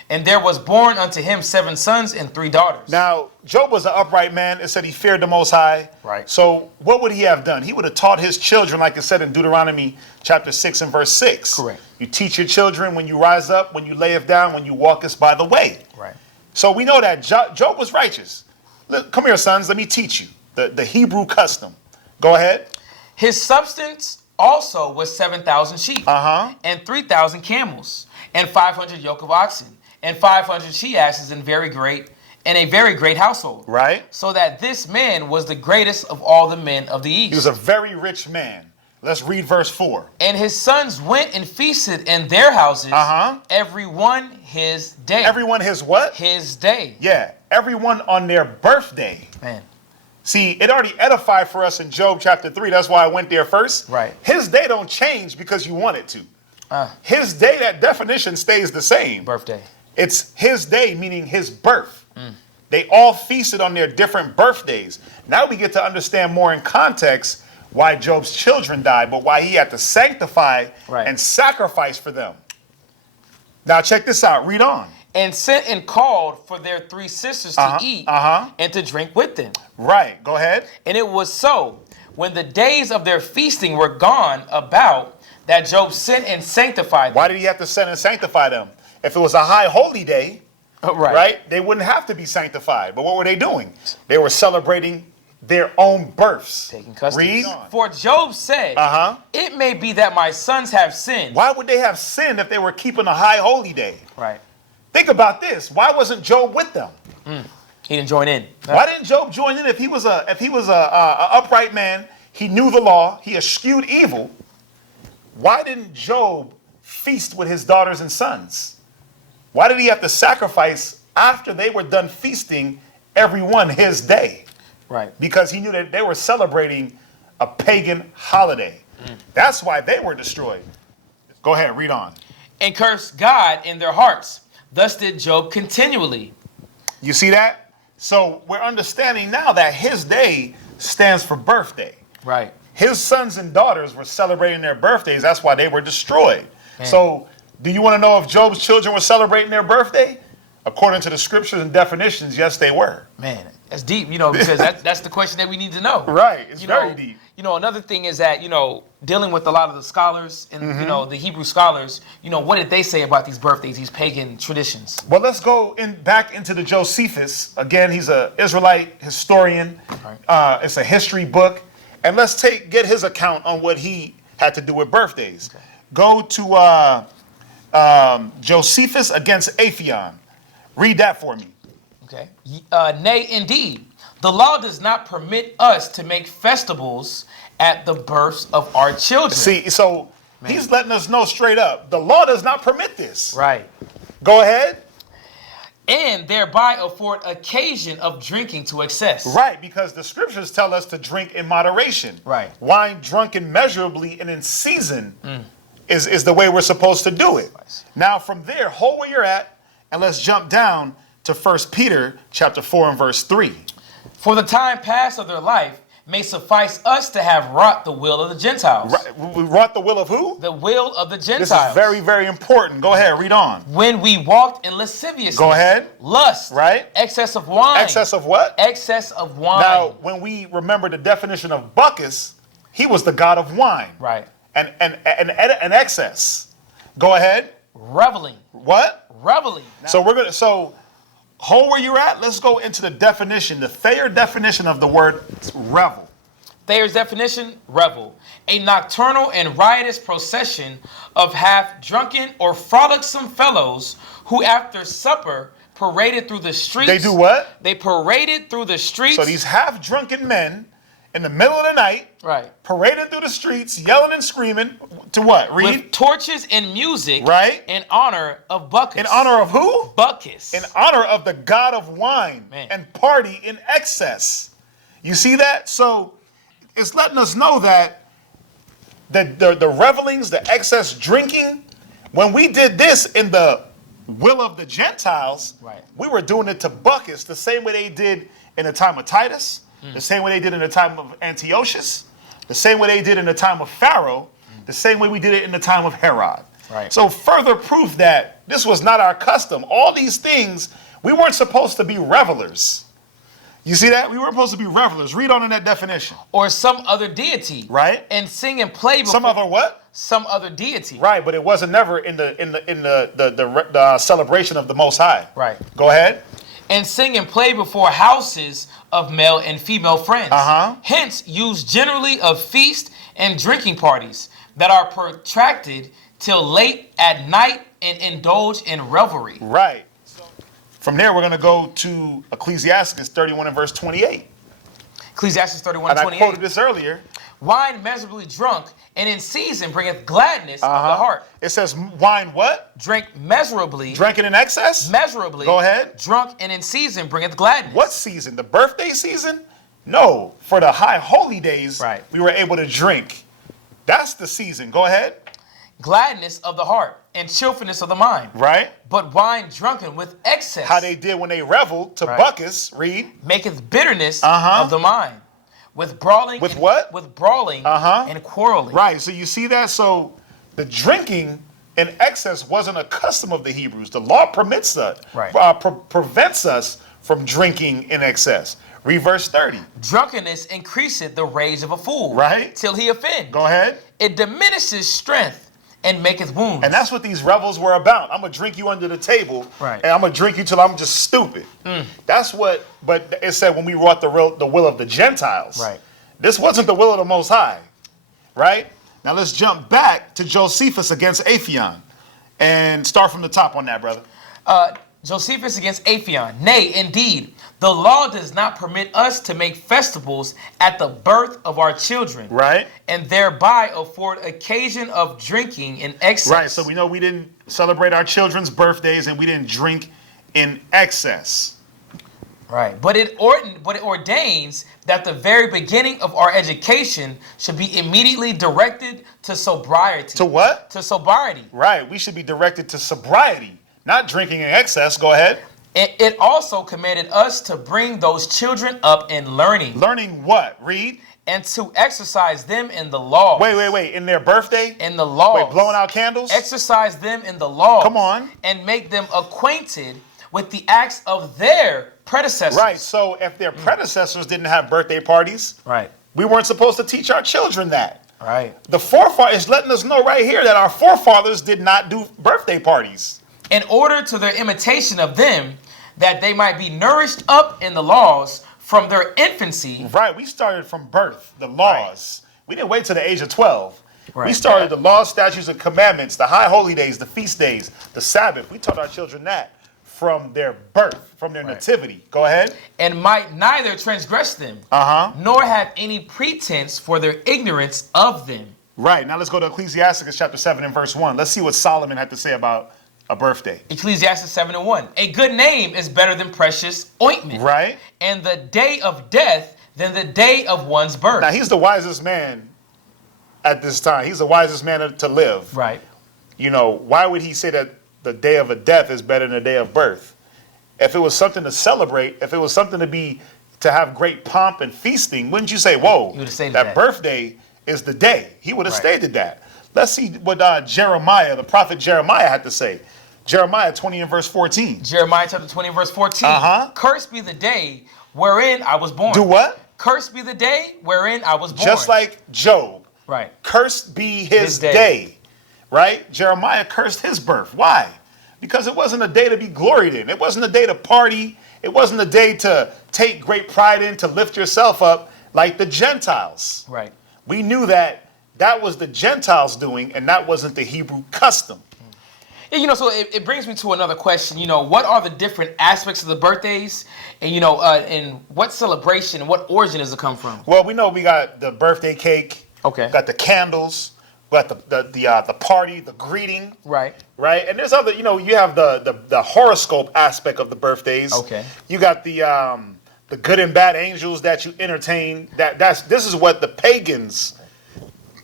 And there was born unto him 7 sons and 3 daughters. Now, Job was an upright man. It said he feared the Most High. Right. So what would he have done? He would have taught his children, like it said in Deuteronomy chapter 6 and verse 6. Correct. You teach your children when you rise up, when you layeth down, when you walkest by the way. Right. So we know that Job was righteous. Look, come here, sons. Let me teach you the Hebrew custom. Go ahead. His substance also was 7,000 sheep, and 3,000 camels, and 500 yoke of oxen, and 500 she asses, and a very great household. Right. So that this man was the greatest of all the men of the east. He was a very rich man. Let's read verse 4. And his sons went and feasted in their houses, every one his day. Everyone his what? His day. Yeah, everyone on their birthday. Man. See, it already edified for us in Job chapter 3. That's why I went there first. Right. His day don't change because you want it to. His day, that definition stays the same. Birthday. It's his day, meaning his birth. They all feasted on their different birthdays. Now we get to understand more in context why Job's children died, but why he had to sanctify and sacrifice for them. Now check this out. Read on. And sent and called for their 3 sisters to eat and to drink with them. Right. Go ahead. And it was so, when the days of their feasting were gone about, that Job sent and sanctified them. Why did he have to send and sanctify them? If it was a high holy day, right, they wouldn't have to be sanctified. But what were they doing? They were celebrating their own births. Taking custody. Read. For Job said, it may be that my sons have sinned. Why would they have sinned if they were keeping a high holy day? Right. Think about this. Why wasn't Job with them? He didn't join in. Why didn't Job join in? If he was a upright man, he knew the law, he eschewed evil. Why didn't Job feast with his daughters and sons? Why did he have to sacrifice after they were done feasting everyone his day? Right. Because he knew that they were celebrating a pagan holiday. That's why they were destroyed. Go ahead, read on. And cursed God in their hearts. Thus did Job continually. You see that? So we're understanding now that his day stands for birthday. Right. His sons and daughters were celebrating their birthdays. That's why they were destroyed. Man. So do you want to know if Job's children were celebrating their birthday? According to the scriptures and definitions, yes, they were. Man, that's deep, because that's the question that we need to know. Right. It's very deep. Another thing is that, dealing with a lot of the scholars and, the Hebrew scholars, what did they say about these birthdays, these pagan traditions? Well, let's go back into the Josephus. Again, he's an Israelite historian. Right. It's a history book. And let's get his account on what he had to do with birthdays. Okay. Go to Josephus against Aphion. Read that for me. Okay. Nay, indeed, the law does not permit us to make festivals at the births of our children. See, so he's letting us know straight up, the law does not permit this. Right. Go ahead. And thereby afford occasion of drinking to excess. Right, because the scriptures tell us to drink in moderation. Right. Wine drunk immeasurably and in season is the way we're supposed to do it. Now from there, hold where you're at, and let's jump down to 1 Peter chapter 4 and verse 3. For the time past of their life may suffice us to have wrought the will of the Gentiles. Right. We wrought the will of who? The will of the Gentiles. This is very, very important. Go ahead, read on. When we walked in lasciviousness. Go ahead. Lust. Right. Excess of wine. Excess of what? Excess of wine. Now, when we remember the definition of Bacchus, he was the god of wine. Right. And excess. Go ahead. Reveling. What? Reveling. So hold where you're at. Let's go into the definition, the Thayer definition of the word revel. Thayer's definition, revel. A nocturnal and riotous procession of half-drunken or frolicsome fellows who after supper paraded through the streets. They do what? They paraded through the streets. So these half-drunken men in the middle of the night, right, paraded through the streets, yelling and screaming to what? Read. With torches and music, right, in honor of Bacchus. In honor of who? Bacchus. In honor of the god of wine. Man. And party in excess. You see that? So it's letting us know that the revelings, the excess drinking, when we did this in the will of the Gentiles, right, we were doing it to Bacchus the same way they did in the time of Titus, the same way they did in the time of Antiochus, the same way they did in the time of Pharaoh, the same way we did it in the time of Herod. Right. So further proof that this was not our custom. All these things, we weren't supposed to be revelers. You see that? We weren't supposed to be revelers. Read on in that definition. Or some other deity. Right. And sing and play before Some other what? Some other deity. Right, but it wasn't never in the celebration of the Most High. Right. Go ahead. And sing and play before houses of male and female friends. Hence, used generally of feast and drinking parties that are protracted till late at night and indulge in revelry. Right. From there, we're going to go to Ecclesiastes 31 and verse 28. Ecclesiastes 31 and And 28. I quoted this earlier. Wine measurably drunk, and in season bringeth gladness of the heart. It says wine what? Drink measurably. Drinking in excess? Measurably. Go ahead. Drunk, and in season bringeth gladness. What season? The birthday season? No. For the high holy days, Right. we were able to drink. That's the season. Go ahead. Gladness of the heart, and cheerfulness of the mind. Right? But wine drunken with excess. How they did when they reveled to Right. Buckus. Read. Maketh bitterness of the mind. With brawling. With what? With brawling and quarreling. Right. So you see that? So the drinking in excess wasn't a custom of the Hebrews. The law permits that. Right. Prevents us from drinking in excess. Read verse 30. Drunkenness increaseth the rage of a fool. Right. Till he offend. Go ahead. It diminishes strength and maketh wounds. And that's what these revels were about. I'm going to drink you under the table. Right. And I'm going to drink you till I'm just stupid. That's what, but it said when we wrought the will of the Gentiles. Right. This wasn't the will of the Most High. Right? Now let's jump back to Josephus against Aphion. And start from the top on that, brother. Josephus against Aphion. Nay, indeed, the law does not permit us to make festivals at the birth of our children. Right. And thereby afford occasion of drinking in excess. Right. So we know we didn't celebrate our children's birthdays and we didn't drink in excess. Right. But it ordains that the very beginning of our education should be immediately directed to sobriety. To what? To sobriety. Right. We should be directed to sobriety, not drinking in excess. Go ahead. It also commanded us to bring those children up in learning. Learning what? Read. And to exercise them in the law. Wait. In their birthday? In the law. Wait, blowing out candles? Exercise them in the law. Come on. And make them acquainted with the acts of their predecessors. Right. So if their predecessors didn't have birthday parties, Right. we weren't supposed to teach our children that. Right. The forefathers is letting us know right here that our forefathers did not do birthday parties. In order to their imitation of them, that they might be nourished up in the laws from their infancy. Right. We started from birth, the laws. Right. We didn't wait till the age of 12. Right. We started the laws, statutes, and commandments, the high holy days, the feast days, the Sabbath. We taught our children that from their birth, from their nativity. Go ahead. And might neither transgress them, nor have any pretense for their ignorance of them. Right. Now let's go to Ecclesiastes chapter 7 and verse 1. Let's see what Solomon had to say about a birthday. Ecclesiastes 7 and 1. A good name is better than precious ointment. Right. And the day of death than the day of one's birth. Now he's the wisest man at this time. He's the wisest man to live. Right. You know, why would he say that the day of a death is better than the day of birth? If it was something to celebrate, if it was something to have great pomp and feasting, wouldn't you say, whoa, that birthday is the day? He would have stated that. Let's see what Jeremiah, the prophet Jeremiah, had to say. Jeremiah 20 and verse 14. Jeremiah chapter 20 and verse 14. Cursed be the day wherein I was born. Do what? Cursed be the day wherein I was born. Just like Job. Right. Cursed be his day. Right? Jeremiah cursed his birth. Why? Because it wasn't a day to be gloried in. It wasn't a day to party. It wasn't a day to take great pride in, to lift yourself up like the Gentiles. Right. We knew that was the Gentiles doing, and that wasn't the Hebrew custom. Yeah, you know, so it brings me to another question. You know, what are the different aspects of the birthdays, and and what celebration and what origin does it come from? Well, we know we got the birthday cake. Okay. We got the candles. We got the party, the greeting. Right. Right. And there's other. You have the horoscope aspect of the birthdays. Okay. You got the good and bad angels that you entertain. This is what the pagans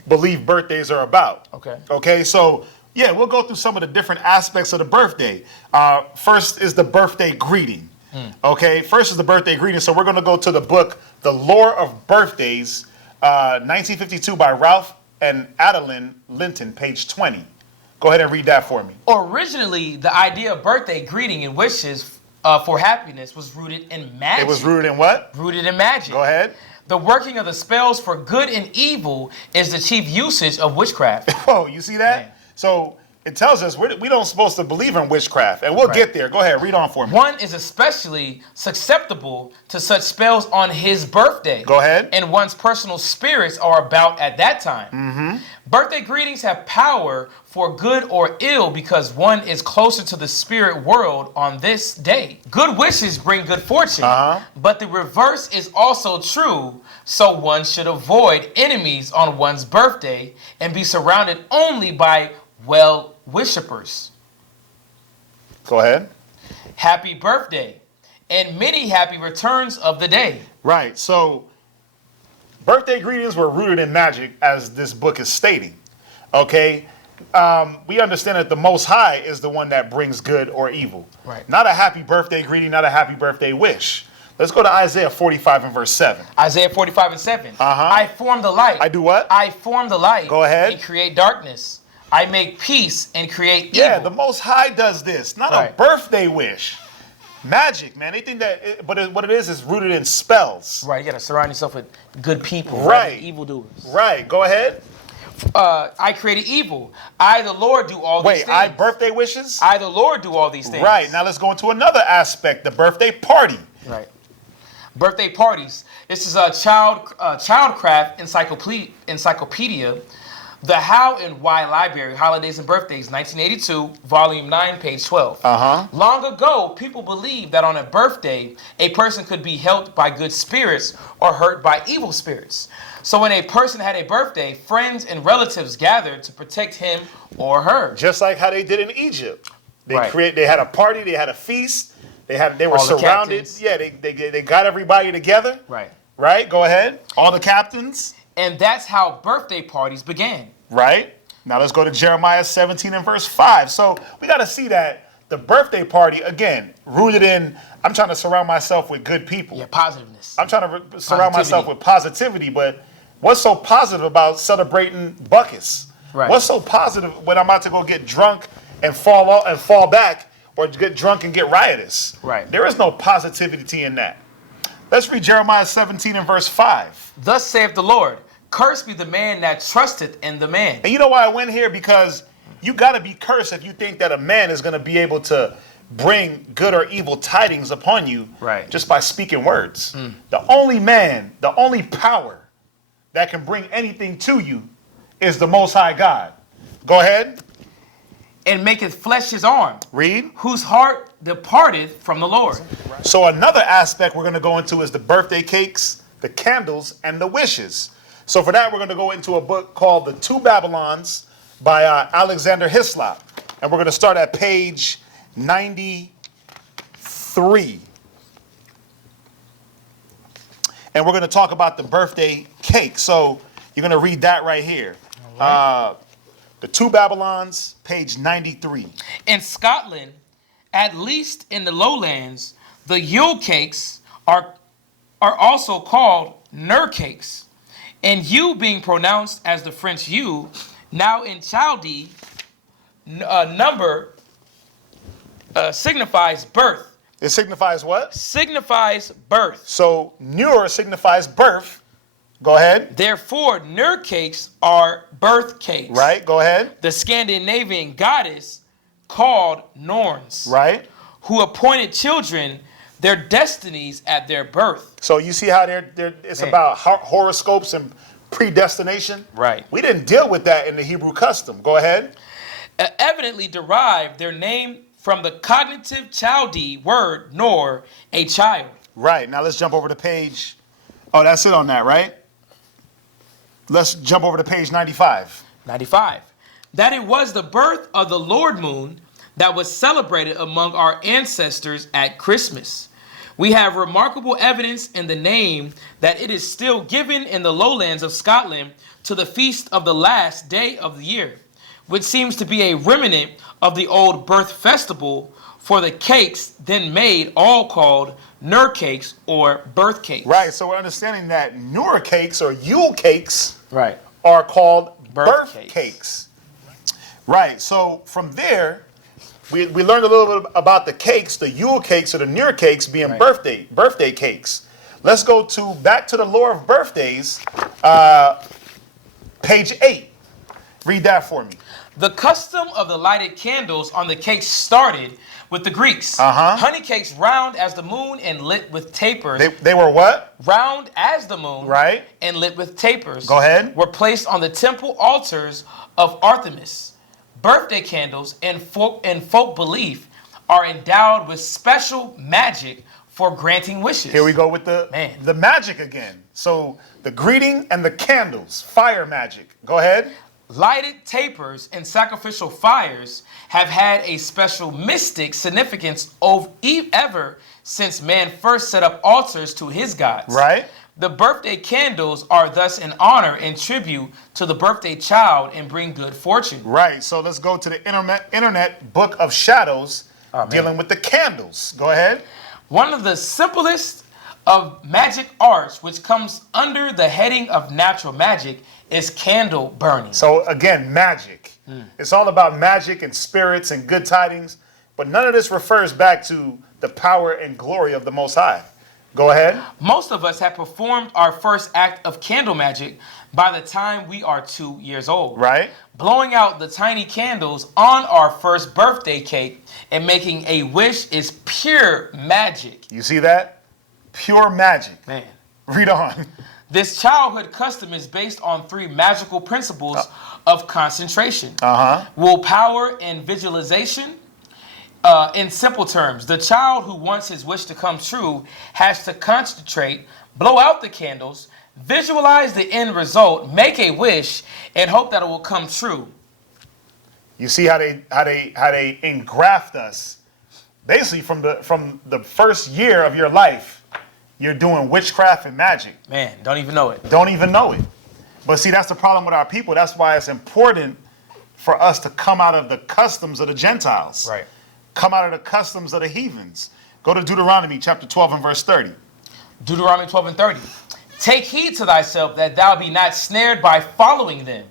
believe birthdays are about. Okay. Okay. So. Yeah, we'll go through some of the different aspects of the birthday. First is the birthday greeting. Okay, first is the birthday greeting. So we're going to go to the book, The Lore of Birthdays, 1952 by Ralph and Adeline Linton, page 20. Go ahead and read that for me. Originally, the idea of birthday greeting and wishes for happiness was rooted in magic. It was rooted in what? Rooted in magic. Go ahead. The working of the spells for good and evil is the chief usage of witchcraft. Oh, you see that? Man. So it tells us we don't supposed to believe in witchcraft, and we'll get there. Go ahead, read on for me. One is especially susceptible to such spells on his birthday. Go ahead. And one's personal spirits are about at that time. Mm-hmm. Birthday greetings have power for good or ill because one is closer to the spirit world on this day. Good wishes bring good fortune, but the reverse is also true, so one should avoid enemies on one's birthday and be surrounded only by well-wishers. Go ahead. Happy birthday, and many happy returns of the day. Right, so birthday greetings were rooted in magic, as this book is stating. Okay? We understand that the Most High is the one that brings good or evil. Right. Not a happy birthday greeting, not a happy birthday wish. Let's go to Isaiah 45 and verse 7. Isaiah 45 and 7. I form the light. I do what? I form the light. Go ahead. And create darkness. I make peace and create evil. Yeah, the Most High does this, not a birthday wish. Magic, man. They think that, but what it is rooted in spells. Right, you gotta surround yourself with good people. Right. Evildoers. Right, go ahead. I created evil. I, the Lord, do all these things. Wait, I birthday wishes? I, the Lord, do all these things. Right, now let's go into another aspect, the birthday party. Right. Birthday parties. This is a childcraft encyclopedia. The How and Why Library, Holidays and Birthdays, 1982, Volume 9, page 12. Long ago, people believed that on a birthday, a person could be helped by good spirits or hurt by evil spirits. So when a person had a birthday, friends and relatives gathered to protect him or her. Just like how they did in Egypt. They had a party, they had a feast, they were surrounded. Yeah, they got everybody together. Right. Right, go ahead. All the captains. And that's how birthday parties began. Right. Now let's go to Jeremiah 17 and verse 5. So we got to see that the birthday party, again, rooted in, I'm trying to surround myself with good people. Yeah, positiveness. I'm trying to surround myself with positivity, but what's so positive about celebrating Buckus? Right. What's so positive when I'm about to go get drunk and fall back, or get drunk and get riotous? Right. There is no positivity in that. Let's read Jeremiah 17 and verse 5. Thus saith the Lord, cursed be the man that trusteth in the man. And you know why I went here? Because you got to be cursed if you think that a man is going to be able to bring good or evil tidings upon you just by speaking words. The only man, the only power that can bring anything to you is the Most High God. Go ahead. And maketh flesh his arm. Read. Whose heart departeth from the Lord. So another aspect we're going to go into is the birthday cakes, the candles, and the wishes. So for that, we're going to go into a book called The Two Babylons by Alexander Hislop. And we're going to start at page 93. And we're going to talk about the birthday cake. So you're going to read that right here. The Two Babylons, page 93. In Scotland, at least in the lowlands, the Yule cakes are also called Ner cakes. And U being pronounced as the French U, now in Chaldee, number signifies birth. It signifies what? Signifies birth. So Nur signifies birth. Go ahead. Therefore, Ner cakes are birth cakes. Right, go ahead. The Scandinavian goddess called Norns. Right. Who appointed children their destinies at their birth. So you see how it's about horoscopes and predestination? Right. We didn't deal with that in the Hebrew custom. Go ahead. Evidently derived their name from the cognitive Chaldee word nor, a child. Right. Now let's jump over to page. Oh, that's it on that, right? Let's jump over to page 95. 95. That it was the birth of the Lord Moon that was celebrated among our ancestors at Christmas. We have remarkable evidence in the name that it is still given in the lowlands of Scotland to the feast of the last day of the year, which seems to be a remnant of the old birth festival for the cakes then made, all called Ner cakes or birth cakes. Right, so we're understanding that Nur cakes or Yule cakes are called birth cakes. Right. So from there, we learned a little bit about the cakes, the Yule cakes or the Near cakes being Right. birthday cakes. Let's go back to the lore of birthdays, page 8. Read that for me. The custom of the lighted candles on the cakes started with the Greeks. Honey cakes round as the moon and lit with tapers. They were what? Round as the moon, Right. and lit with tapers. Go ahead. Were placed on the temple altars of Artemis. Birthday candles in folk belief are endowed with special magic for granting wishes. Here we go with the magic again. So the greeting and the candles, fire magic. Go ahead. Lighted tapers and sacrificial fires have had a special mystic significance ever since man first set up altars to his gods. Right. The birthday candles are thus an honor and tribute to the birthday child and bring good fortune. Right. So let's go to the internet book of shadows dealing with the candles. Go ahead. One of the simplest of magic arts, which comes under the heading of natural magic, is candle burning. So again, magic. It's all about magic and spirits and good tidings, but none of this refers back to the power and glory of the Most High. Go ahead. Most of us have performed our first act of candle magic by the time we are 2 years old. Right. Blowing out the tiny candles on our first birthday cake and making a wish is pure magic. You see that? Pure magic. Man. Read on. This childhood custom is based on 3 magical principles of concentration, willpower, and visualization. In simple terms, the child who wants his wish to come true has to concentrate, blow out the candles, visualize the end result, make a wish, and hope that it will come true. You see how they engraft us. Basically, from the first year of your life, you're doing witchcraft and magic. Man, don't even know it. Don't even know it. But see, that's the problem with our people. That's why it's important for us to come out of the customs of the Gentiles. Right. Come out of the customs of the heathens. Go to Deuteronomy chapter 12 and verse 30. Deuteronomy 12 and 30. Take heed to thyself that thou be not snared by following them.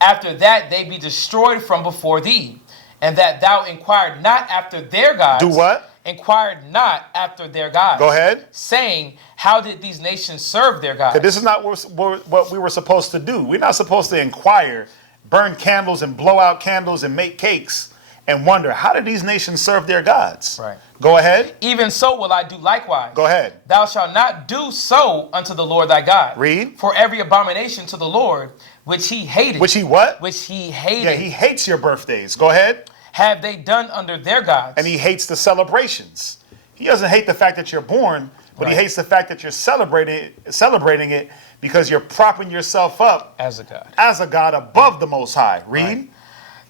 After that they be destroyed from before thee. And that thou inquired not after their gods. Do what? Inquired not after their gods. Go ahead. Saying, how did these nations serve their gods? This is not what we were supposed to do. We're not supposed to inquire, burn candles and blow out candles and make cakes and wonder, how did these nations serve their gods? Right. Go ahead. Even so will I do likewise. Go ahead. Thou shalt not do so unto the Lord thy God. Read. For every abomination to the Lord, which he hated. Which he what? Which he hated. Yeah, he hates your birthdays. Go ahead. Have they done under their gods. And he hates the celebrations. He doesn't hate the fact that you're born, but he hates the fact that you're celebrating it because you're propping yourself up as a god. As a god above the Most High. Read. Right.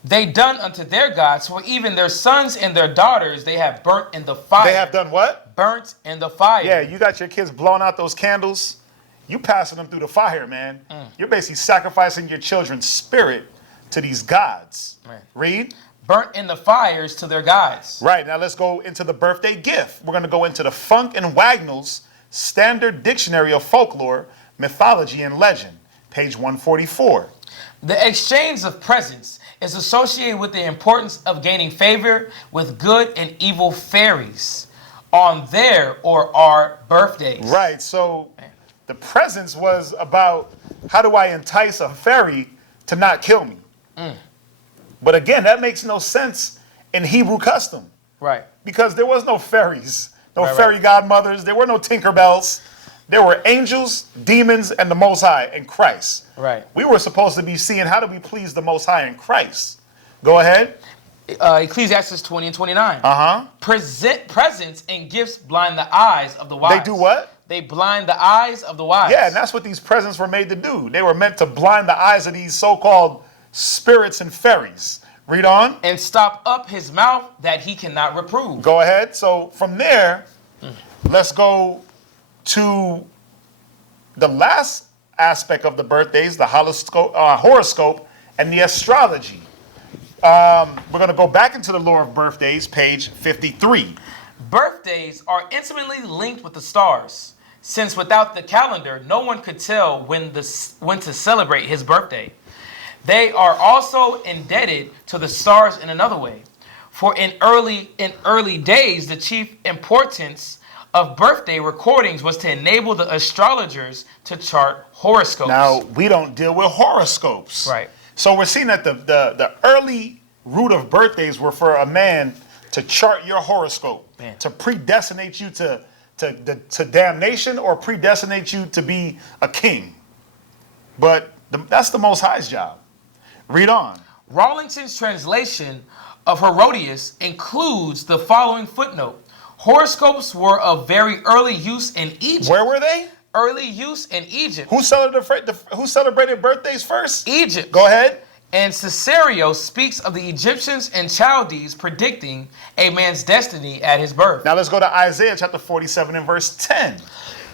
They done unto their gods, for even their sons and their daughters they have burnt in the fire. They have done what? Burnt in the fire. Yeah, you got your kids blowing out those candles. You passing them through the fire, man. You're basically sacrificing your children's spirit to these gods. Right. Read. Burnt in the fires to their gods. Right, now let's go into the birthday gift. We're going to go into the Funk and Wagnall's Standard Dictionary of Folklore, Mythology, and Legend, page 144. The exchange of presents is associated with the importance of gaining favor with good and evil fairies on their or our birthdays. Right, so the presents was about, how do I entice a fairy to not kill me? But again, that makes no sense in Hebrew custom. Right. Because there was no fairies, no fairy godmothers, there were no Tinkerbells. There were angels, demons, and the Most High and Christ. Right. We were supposed to be seeing how do we please the Most High in Christ. Go ahead. Ecclesiastes 20 and 29. Presents and gifts blind the eyes of the wise. They do what? They blind the eyes of the wise. Yeah, and that's what these presents were made to do. They were meant to blind the eyes of these so-called spirits and fairies. Read on. And stop up his mouth that he cannot reprove. Go ahead. So from there, let's go to the last aspect of the birthdays, the horoscope and the astrology. We're going to go back into the lore of birthdays, page 53. Birthdays are intimately linked with the stars, since without the calendar, no one could tell when to celebrate his birthday. They are also indebted to the stars in another way. For in early days, the chief importance of birthday recordings was to enable the astrologers to chart horoscopes. Now, we don't deal with horoscopes. Right. So we're seeing that the early root of birthdays were for a man to chart your horoscope, Man. to predestinate you to damnation or predestinate you to be a king. But that's the Most High's job. Read on. Rawlingson's translation of Herodias includes the following footnote. Horoscopes were of very early use in Egypt. Where were they? Early use in Egypt. Who celebrated birthdays first? Egypt. Go ahead. And Cicero speaks of the Egyptians and Chaldees predicting a man's destiny at his birth. Now let's go to Isaiah chapter 47 and verse 10.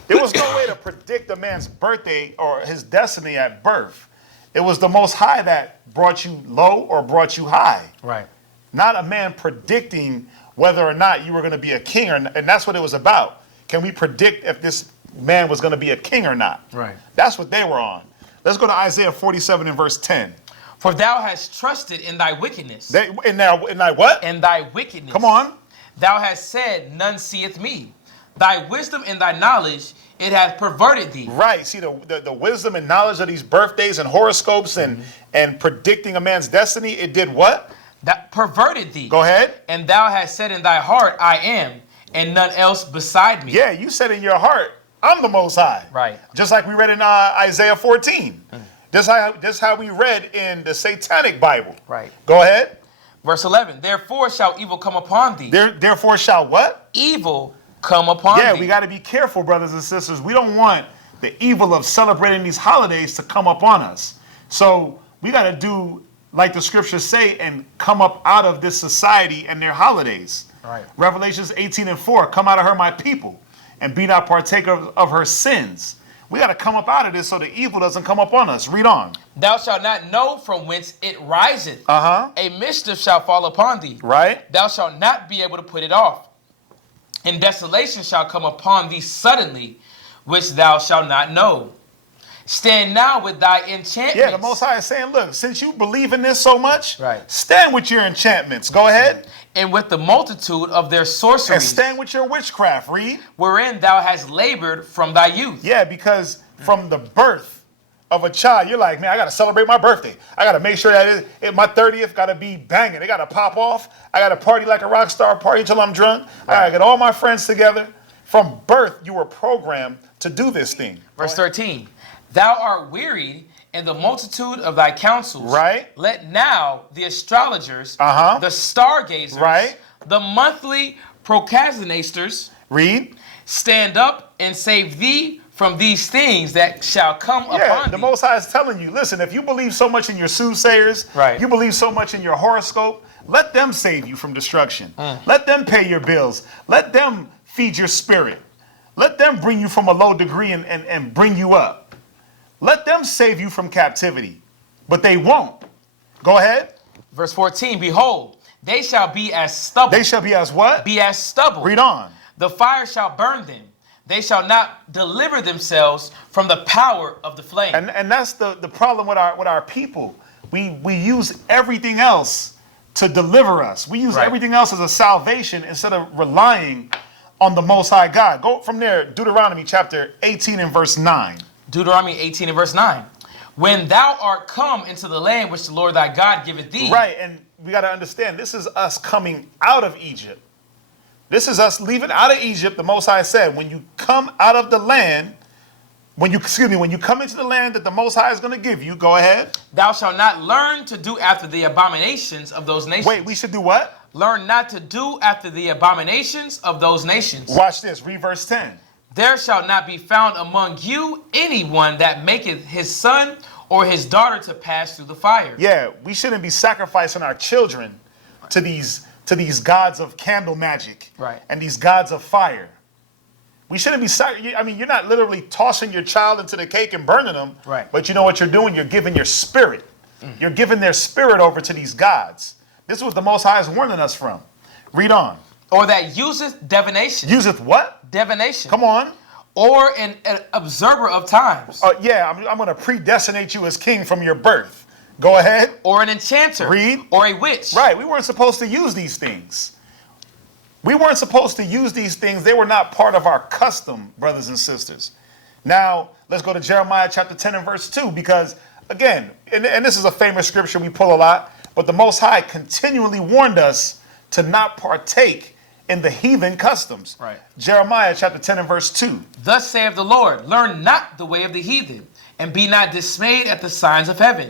There was no way to predict a man's birthday or his destiny at birth. It was the Most High that brought you low or brought you high. Right. Not a man predicting whether or not you were going to be a king, and that's what it was about. Can we predict if this man was going to be a king or not? Right. That's what they were on. Let's go to Isaiah 47 and verse 10. For thou hast trusted in thy wickedness. In thy what? In thy wickedness. Come on. Thou hast said, none seeth me. Thy wisdom and thy knowledge, it hath perverted thee. Right. See, the wisdom and knowledge of these birthdays and horoscopes and predicting a man's destiny, it did what? That perverted thee. Go ahead. And thou hast said in thy heart, I am, and none else beside me. Yeah, you said in your heart, I'm the Most High. Right. Just like we read in Isaiah 14. Just how we read in the Satanic Bible. Right. Go ahead. Verse 11, therefore shall evil come upon thee. Therefore shall what? Evil come upon thee. Yeah, we got to be careful, brothers and sisters. We don't want the evil of celebrating these holidays to come upon us. So we got to do like the scriptures say and come up out of this society and their holidays. Right. Revelations 18 and 4, come out of her, my people, and be not partaker of her sins. We got to come up out of this so the evil doesn't come upon us. Read on. Thou shalt not know from whence it riseth. Uh-huh. A mischief shall fall upon thee. Right. Thou shalt not be able to put it off. And desolation shall come upon thee suddenly, which thou shalt not know. Stand now with thy enchantments. Yeah, the Most High is saying, look, since you believe in this so much, Right. stand with your enchantments. Go ahead. And with the multitude of their sorceries. And stand with your witchcraft. Read. Wherein thou hast labored from thy youth. Yeah, because from the birth of a child, you're like, man, I got to celebrate my birthday. I got to make sure that my 30th got to be banging. It got to pop off. I got to party like a rock star, party till I'm drunk. I got to get all my friends together. From birth, you were programmed to do this thing. Verse 13. Thou art wearied in the multitude of thy counsels. Right. Let now the astrologers, Uh-huh. the stargazers, Right. the monthly procrastinators, Read. stand up and save thee from these things that shall come Yeah, upon the thee. Most High is telling you, listen, if you believe so much in your soothsayers, Right. you believe so much in your horoscope, let them save you from destruction. Let them pay your bills. Let them feed your spirit. Let them bring you from a low degree and bring you up. Let them save you from captivity. But they won't. Go ahead. Verse 14, behold, they shall be as stubble. They shall be as what? Be as stubble. Read on. The fire shall burn them. They shall not deliver themselves from the power of the flame. And that's the problem with our people. We use everything else to deliver us. We use Right. everything else as a salvation instead of relying on the Most High God. Go from there, Deuteronomy chapter 18 and verse 9. Deuteronomy 18 and verse 9. When thou art come into the land which the Lord thy God giveth thee. Right, and we got to understand, this is us coming out of Egypt. This is us leaving out of Egypt. The Most High said, when you come out of the land, when you come into the land that the Most High is going to give you, go ahead. Thou shalt not learn to do after the abominations of those nations. Wait, we should do what? Learn not to do after the abominations of those nations. Watch this, read verse 10. There shall not be found among you anyone that maketh his son or his daughter to pass through the fire. Yeah, we shouldn't be sacrificing our children to these gods of candle magic. Right. And these gods of fire. We shouldn't be, you're not literally tossing your child into the cake and burning them. Right. But you know what you're doing? You're giving your spirit. You're giving their spirit over to these gods. This is what the Most High is warning us from. Read on. Or that useth divination. Useth what? Divination. Come on. Or an observer of times. Yeah, I'm going to predestinate you as king from your birth. Go ahead. or an enchanter, Read. or a witch. Right, we weren't supposed to use these things. We weren't supposed to use these things. They were not part of our custom, brothers and sisters. Now, let's go to Jeremiah chapter 10 and verse 2, because, again, and this is a famous scripture we pull a lot, but the Most High continually warned us to not partake in the heathen customs. Right. Jeremiah chapter 10 and verse 2. Thus saith the Lord, learn not the way of the heathen, and be not dismayed at the signs of heaven.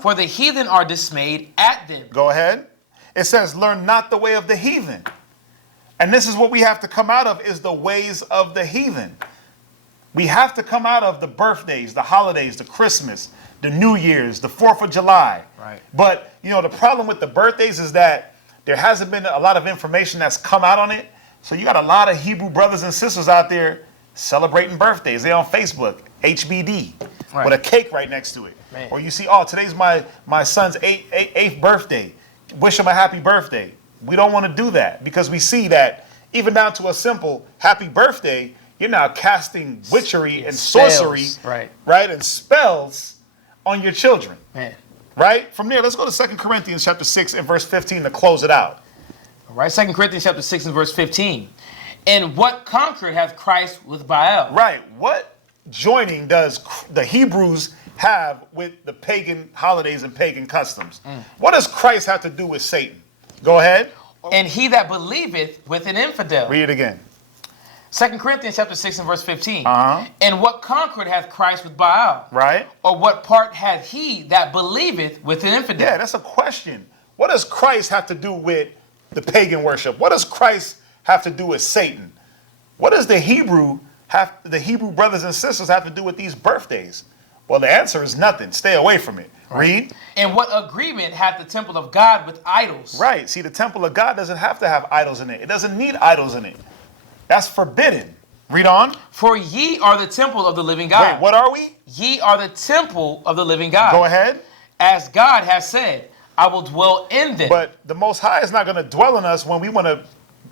For the heathen are dismayed at them. Go ahead. It says, learn not the way of the heathen. And this is what we have to come out of, is the ways of the heathen. We have to come out of the birthdays, the holidays, the Christmas, the New Year's, the 4th of July. Right. But, you know, the problem with the birthdays is that there hasn't been a lot of information that's come out on it. So you got a lot of Hebrew brothers and sisters out there celebrating birthdays. They're on Facebook, HBD, Right. with a cake right next to it. Man. Or you see, oh, today's my son's eighth birthday. Wish him a happy birthday. We don't want to do that, because we see that even down to a simple happy birthday, you're now casting witchery and sorcery, Right. right, and spells on your children. Man. Right? From there, let's go to 2 Corinthians chapter 6 and verse 15 to close it out. All right, 2 Corinthians chapter 6 and verse 15. And what concord hath Christ with Baal? Right. What joining does the Hebrews have with the pagan holidays and pagan customs? What does Christ have to do with Satan? Go ahead. And he that believeth with an infidel. Read it again. 2 Corinthians chapter 6 and verse 15. Uh-huh. And what concord hath Christ with Baal? Right. Or what part hath he that believeth with an infidel? Yeah, that's a question. What does Christ have to do with the pagan worship? What does Christ have to do with Satan? What does the Hebrew brothers and sisters have to do with these birthdays? Well, the answer is nothing. Stay away from it. Read. And what agreement hath the temple of God with idols? Right. See, the temple of God doesn't have to have idols in it. It doesn't need idols in it. That's forbidden. Read on. For ye are the temple of the living God. Wait, what are we? Ye are the temple of the living God. Go ahead. As God has said, I will dwell in them. But the Most High is not going to dwell in us when we want to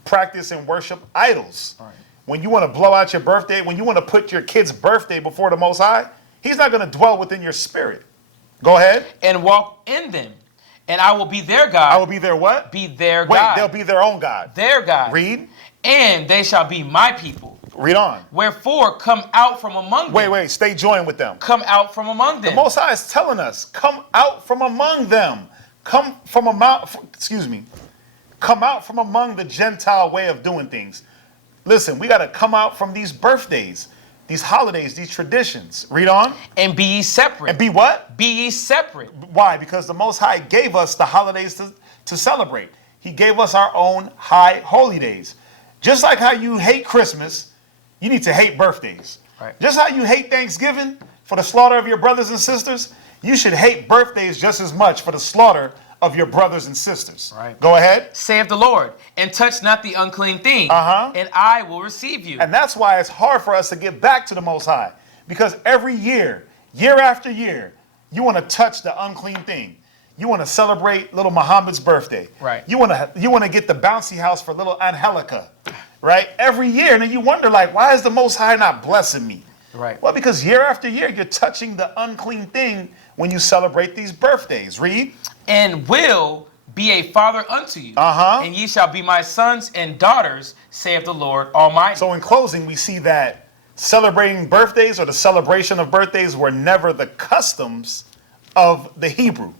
practice and worship idols. Right. When you want to blow out your birthday, when you want to put your kid's birthday before the Most High, He's not going to dwell within your spirit. Go ahead. And walk in them. And I will be their God. I will be their what? Be their Wait, God. they'll be their own God. Their God. Read. And they shall be my people. Read on. Wherefore, come out from among them. Wait, stay joined with them. Come out from among them. The Most High is telling us, come out from among them. Come out from among the Gentile way of doing things. Listen, we got to come out from these birthdays, these holidays, these traditions. Read on. And be ye separate. And be what? Be ye separate. Why? Because the Most High gave us the holidays to celebrate. He gave us our own high holy days. Just like how you hate Christmas, you need to hate birthdays. Right. Just how you hate Thanksgiving for the slaughter of your brothers and sisters, you should hate birthdays just as much for the slaughter of your brothers and sisters. Right. Go ahead. Saith the Lord, and touch not the unclean thing, and I will receive you. And that's why it's hard for us to get back to the Most High. Because every year, year after year, you want to touch the unclean thing. You want to celebrate little Muhammad's birthday. Right. You want to get the bouncy house for little Angelica. Right? Every year. And then you wonder, like, why is the Most High not blessing me? Right. Well, because year after year, you're touching the unclean thing when you celebrate these birthdays. Read. And will be a father unto you. And ye shall be my sons and daughters, saith the Lord Almighty. So in closing, we see that celebrating birthdays or the celebration of birthdays were never the customs of the Hebrew.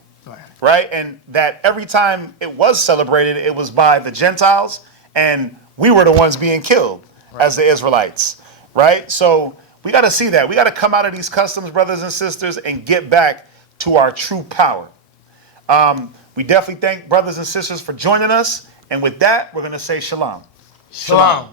Right? And that every time it was celebrated, it was by the Gentiles, and we were the ones being killed as the Israelites. Right? So we got to see that. We got to come out of these customs, brothers and sisters, and get back to our true power. We definitely thank brothers and sisters for joining us. And with that, we're going to say shalom. Shalom.